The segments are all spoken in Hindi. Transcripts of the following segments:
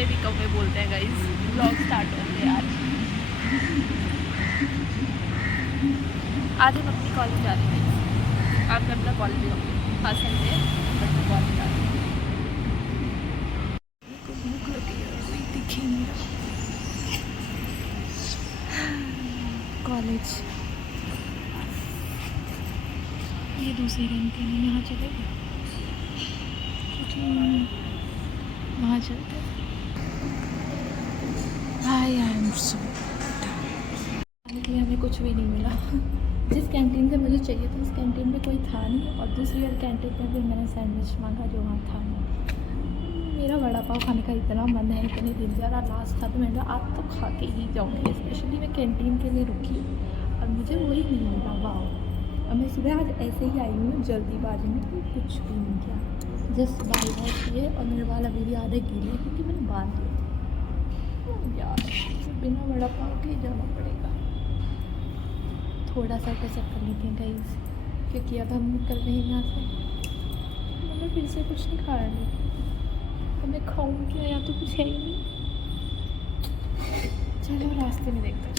पे भी कौवे बोलते हैं गाइस। ब्लॉग स्टार्ट होंगे आज। आज हम अपनी कॉलेज जा रहे हैं। आज मैं अपना कॉलेज जाऊँगी। हाँ संडे बट मैं कॉलेज जा रही हूँ। मेरे को भूख लगी है, कोई दिख ही नहीं रहा। कॉलेज ये दूसरी कैंटीन है, यहाँ चलेगा क्योंकि वहाँ चलते हैं। आई एम सो खाने के लिए हमें कुछ भी नहीं मिला। जिस कैंटीन से मुझे चाहिए था उस कैंटीन में कोई था नहीं, और दूसरी वाली कैंटीन में फिर मैंने सैंडविच मांगा जो वहाँ था नहीं। मेरा वड़ा पाव खाने का इतना मन है, इतने दिन से यार लास्ट था तो मैंने कहा आज तो खा के ही जाऊँगी। स्पेशली मैं कैंटीन के लिए रुकी और मुझे वही नहीं मिला। वाह। और मैं सुबह आज ऐसे ही आई हूँ जल्दीबाजी में कि कुछ भी नहीं किया, जस्ट बाल वॉश किए और मेरे बाल अभी भी आधे गीले क्योंकि मैंने बांध दिए थे। यार बिना वड़ा पाव के जाना पड़ेगा। थोड़ा सा टचअप कर लेते हैं गाइस, क्योंकि अब हम निकल रहे हैं यहाँ से। मैंने फिर से कुछ नहीं खाया नहीं, अब मैं खाऊँ क्या, या तो कुछ है ही नहीं। चलो रास्ते में देखते हैं।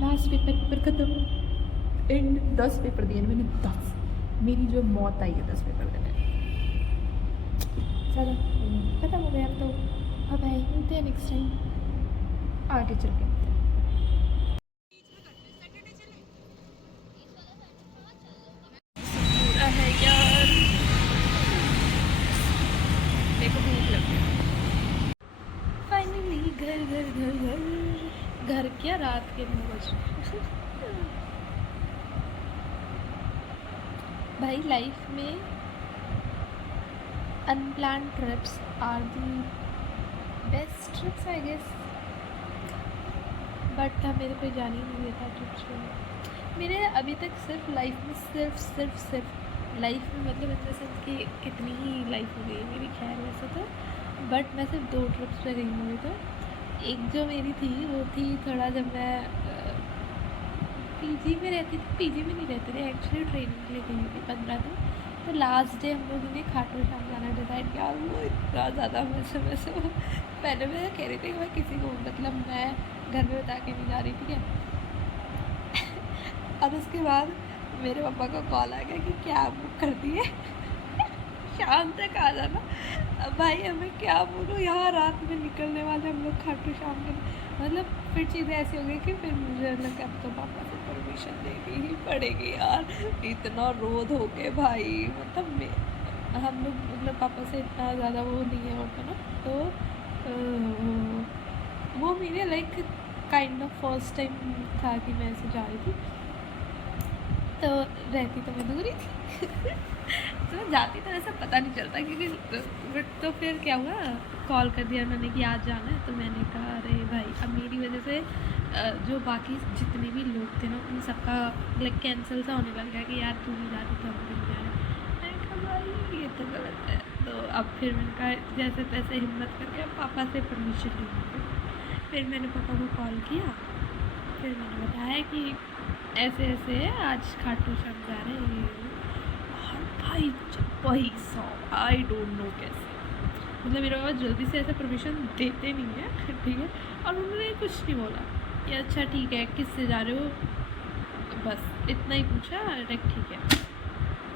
लास्ट पेपर खत्म, एंड 10 पेपर दिए मैंने, 10। मेरी जो मौत आई है 10 पेपर देने। चलो खत्म हो गया तो अब आए मिलते हैं नेक्स्ट टाइम, आगे चल के मिलते हैं। पूरा है यार, मेरे को भूख लग गई। फाइनली घर घर घर घर घर क्या, रात के 9 बज रहे। भाई लाइफ में unplanned trips are the best trips I guess, but मेरे कोई जान ही नहीं देता ट्रिप्स में। मेरे अभी तक सिर्फ लाइफ में सिर्फ लाइफ में मतलब इन द सेंस कि कितनी ही लाइफ हो गई है मेरी, खैर वैसे तो, बट मैं सिर्फ 2 ट्रिप्स पे गई हूँ अभी तो। एक जो मेरी थी वो थी थोड़ा जब मैं पीजी में रहती थी, पीजी में नहीं रहती थी एक्चुअली, ट्रेनिंग के लिए गई थी 15 दिन। तो लास्ट डे हम लोगों ने खाटू श्याम जाना डिसाइड किया, और वो इतना ज़्यादा वैसे पहले मैं कह रही थी कि मैं किसी को मतलब मैं घर में बता के नहीं जा रही, ठीक है। और उसके बाद मेरे पापा को कॉल आ गया कि कैब बुक कर दिए, शाम तक आ जाना। अब भाई हमें क्या बोलूँ, यहाँ रात में निकलने वाले हम लोग खाटू श्याम के, मतलब फिर चीज़ें ऐसी हो गई कि फिर मुझे लगा अब तो पापा से परमिशन देनी ही पड़ेगी यार। इतना रोध हो गए भाई, मतलब हम लोग मतलब पापा से इतना ज़्यादा वो नहीं है होता ना, तो वो मेरे like kind of first time था कि मैं ऐसे जा रही थी। तो रहती तो मैं दूर ही थी। तो जाती तो ऐसा पता नहीं चलता क्योंकि तो फिर क्या हुआ, कॉल कर दिया उन्होंने कि आज जाना है। तो मैंने कहा अरे भाई अब मेरी वजह से जो बाकी जितने भी लोग थे ना उन सबका लाइक कैंसिल सा होने लग गया कि यार तू नहीं जा रही तो हम भी नहीं जा रहे। मैंने कहा भाई ये तो गलत है। तो अब फिर मैंने कहा जैसे तैसे हिम्मत करके अब पापा से परमिशन ली। फिर मैंने पापा को कॉल किया, फिर मैंने बताया कि ऐसे ऐसे है, आज खाटू श्याम जा रहे हैं। और भाई साहब आई डोंट नो कैसे, मतलब मेरे पापा जल्दी से ऐसा परमिशन देते नहीं है, ठीक है। और उन्होंने कुछ नहीं बोला कि अच्छा ठीक है किससे जा रहे हो, बस इतना ही पूछा, अरे ठीक है।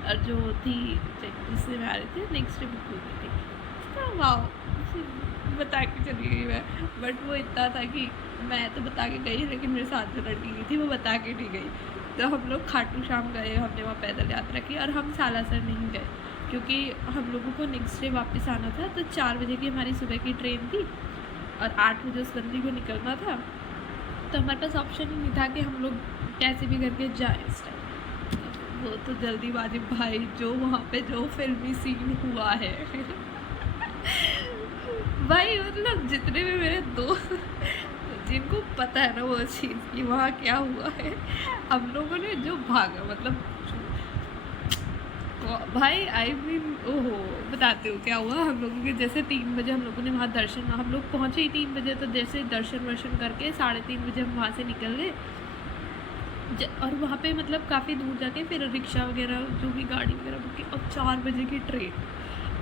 और जो थी जिससे मैं आ रही थी नेक्स्ट डे बुक हुई थी, तो वाह बता के चली गई मैं। बट वो इतना था कि मैं तो बता के गई, लेकिन मेरे साथ जो लड़की गई थी वो बता के नहीं गई। तो हम लोग खाटू श्याम गए, हमने वहाँ पैदल यात्रा की, और हम सालासर नहीं गए क्योंकि हम लोगों को नेक्स्ट डे वापस आना था। तो 4 बजे की हमारी सुबह की ट्रेन थी और 8 बजे उस बंदी को निकलना था। तो हमारे पास ऑप्शन ही नहीं था कि हम लोग कैसे भी करके जाएँ इस टाइम। वो तो जल्दीबाजी भाई, जो वहाँ पे जो फिल्मी सीन हुआ है भाई, मतलब जितने भी मेरे दोस्त जिनको पता है ना वो चीज़ कि वहाँ क्या हुआ है, हम लोगों ने जो भागा, मतलब भाई आई मीन ओहो बताते हो क्या हुआ। हम लोगों के जैसे 3 बजे हम लोगों ने वहाँ दर्शन, हम लोग पहुँचे ही 3 बजे, तो जैसे दर्शन वर्शन करके 3:30 बजे हम वहाँ से निकल गए। और वहाँ पे मतलब काफ़ी दूर जाके फिर रिक्शा वगैरह जो भी गाड़ी वगैरह बुक की, और 4 बजे की ट्रेन।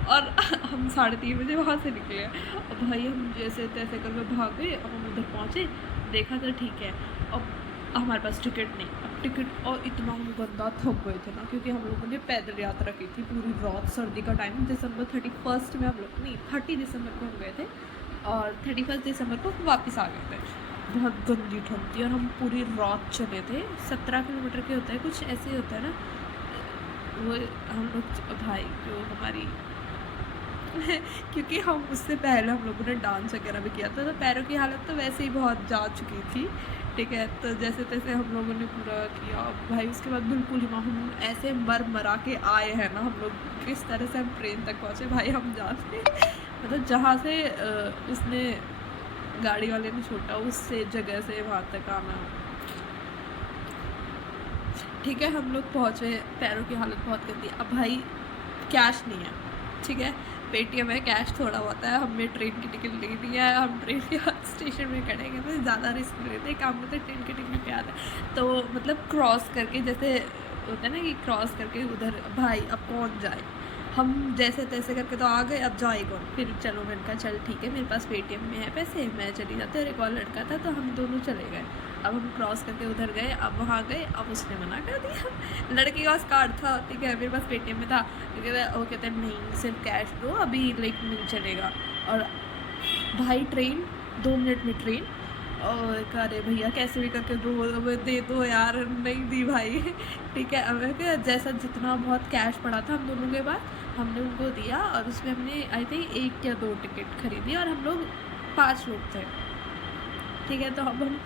और हम 3:30 बजे वहाँ से निकले। और भाई हम जैसे तैसे करके भाग गए, अब हम उधर पहुँचे, देखा तो ठीक है, अब हमारे पास टिकट नहीं। अब टिकट, और इतना हम गंदा थक गए थे ना, क्योंकि हम लोगों ने पैदल यात्रा की थी पूरी रात, सर्दी का टाइम, दिसंबर 31 में हम लोग, नहीं 30 दिसंबर को हम गए थे, और 31 दिसंबर को वापस आ गए थे। बहुत गंदी ठंड थी और हम पूरी रात चले थे। 17 किलोमीटर के होता है, कुछ ऐसे ही होता है ना वो। हम लोग भाई जो हमारी क्योंकि हम उससे पहले हम लोगों ने डांस वगैरह भी किया था, तो पैरों की हालत तो वैसे ही बहुत जा चुकी थी, ठीक है। तो जैसे तैसे हम लोगों ने पूरा किया भाई। उसके बाद बिल्कुल ही हम ऐसे मरा के आए हैं ना हम लोग, किस तरह से हम ट्रेन तक पहुँचे भाई, हम जाते मतलब जहाँ से उसने गाड़ी वाले ने छोटा उससे जगह से वहाँ तक आना, ठीक है। हम लोग पहुँचे, पैरों की हालत बहुत गंदी। अब भाई कैश नहीं है, ठीक है, पेटीएम है, कैश थोड़ा होता है। हमें ट्रेन की टिकट लेनी है, हम ट्रेन के स्टेशन में खड़े हैं, तो ज़्यादा रिस्क नहीं लेते, काम में तो ट्रेन की टिकट पे आता है। तो मतलब क्रॉस करके, जैसे होता है ना कि क्रॉस करके उधर, भाई अब कौन जाए, हम जैसे तैसे करके तो आ गए, अब जाए कौन। फिर चलो मैंने कहा चल ठीक है, मेरे पास पेटीएम में है पैसे, मैं चली जाती, और एक और लड़का था, तो हम दोनों चले गए। अब हम क्रॉस करके उधर गए, अब वहाँ गए, अब उसने मना कर दिया। लड़के के पास कार्ड था, ठीक है, मेरे पास पेटीएम में था, वो कहते हैं नहीं सिर्फ कैश दो, अभी लाइक नहीं चलेगा। और भाई ट्रेन 2 मिनट में ट्रेन, और कह रहे भैया कैसे भी करके दो, दे दो यार, नहीं दी भाई ठीक है। अब क्या, जैसा जितना बहुत कैश पड़ा था हम दोनों के पास, हमने उनको दिया, और उसमें हमने आई थिंक 1 या 2 टिकट खरीदी, और हम लोग 5 लोग थे, ठीक है। तो अब हम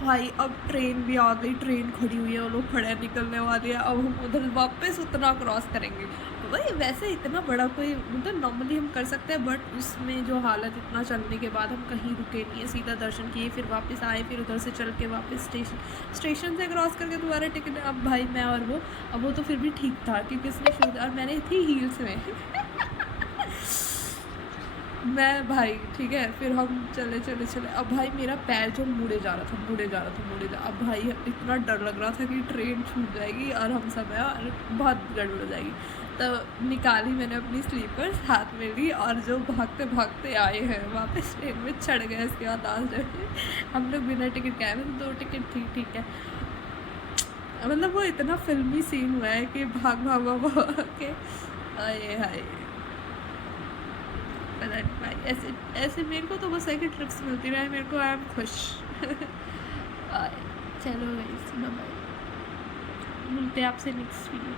भाई, अब ट्रेन भी आ गई, ट्रेन खड़ी हुई है, वो लोग खड़े निकलने वाले हैं, अब हम उधर वापस उतना क्रॉस करेंगे। वही वैसे इतना बड़ा कोई मतलब नॉर्मली हम कर सकते हैं, बट उसमें जो हालत, इतना चलने के बाद हम कहीं रुके नहीं है, सीधा दर्शन किए, फिर वापस आए, फिर उधर से चल के वापस स्टेशन से क्रॉस करके दोबारा टिकट। अब भाई मैं और वो, अब वो तो फिर भी ठीक था क्योंकि उसने शूज, और मैंने थी हील्स में मैं भाई, ठीक है। फिर हम चले चले चले, अब भाई मेरा पैर जो मुड़े जा रहा था। अब भाई इतना डर लग रहा था कि ट्रेन छूट जाएगी और हम सब है, और बहुत गड़बड़ हो जाएगी। तो निकाली मैंने अपनी स्लीपर्स, हाथ में ली, और जो भागते भागते आए हैं वापस ट्रेन में चढ़ गए। इसके बाद आज हम लोग बिना टिकट के आए, मतलब 2 टिकट थी, ठीक है। मतलब वो इतना फिल्मी सीन हुआ है कि भाग भाग भाग भाग के आए हाय। पता नहीं भाई, ऐसे ऐसे मेरे को तो बस ऐसी ट्रिप्स मिलती रहे, मेरे को आई एम खुश चलो गाइस, बाय बाय, मिलते हैं आपसे नेक्स्ट वीडियो।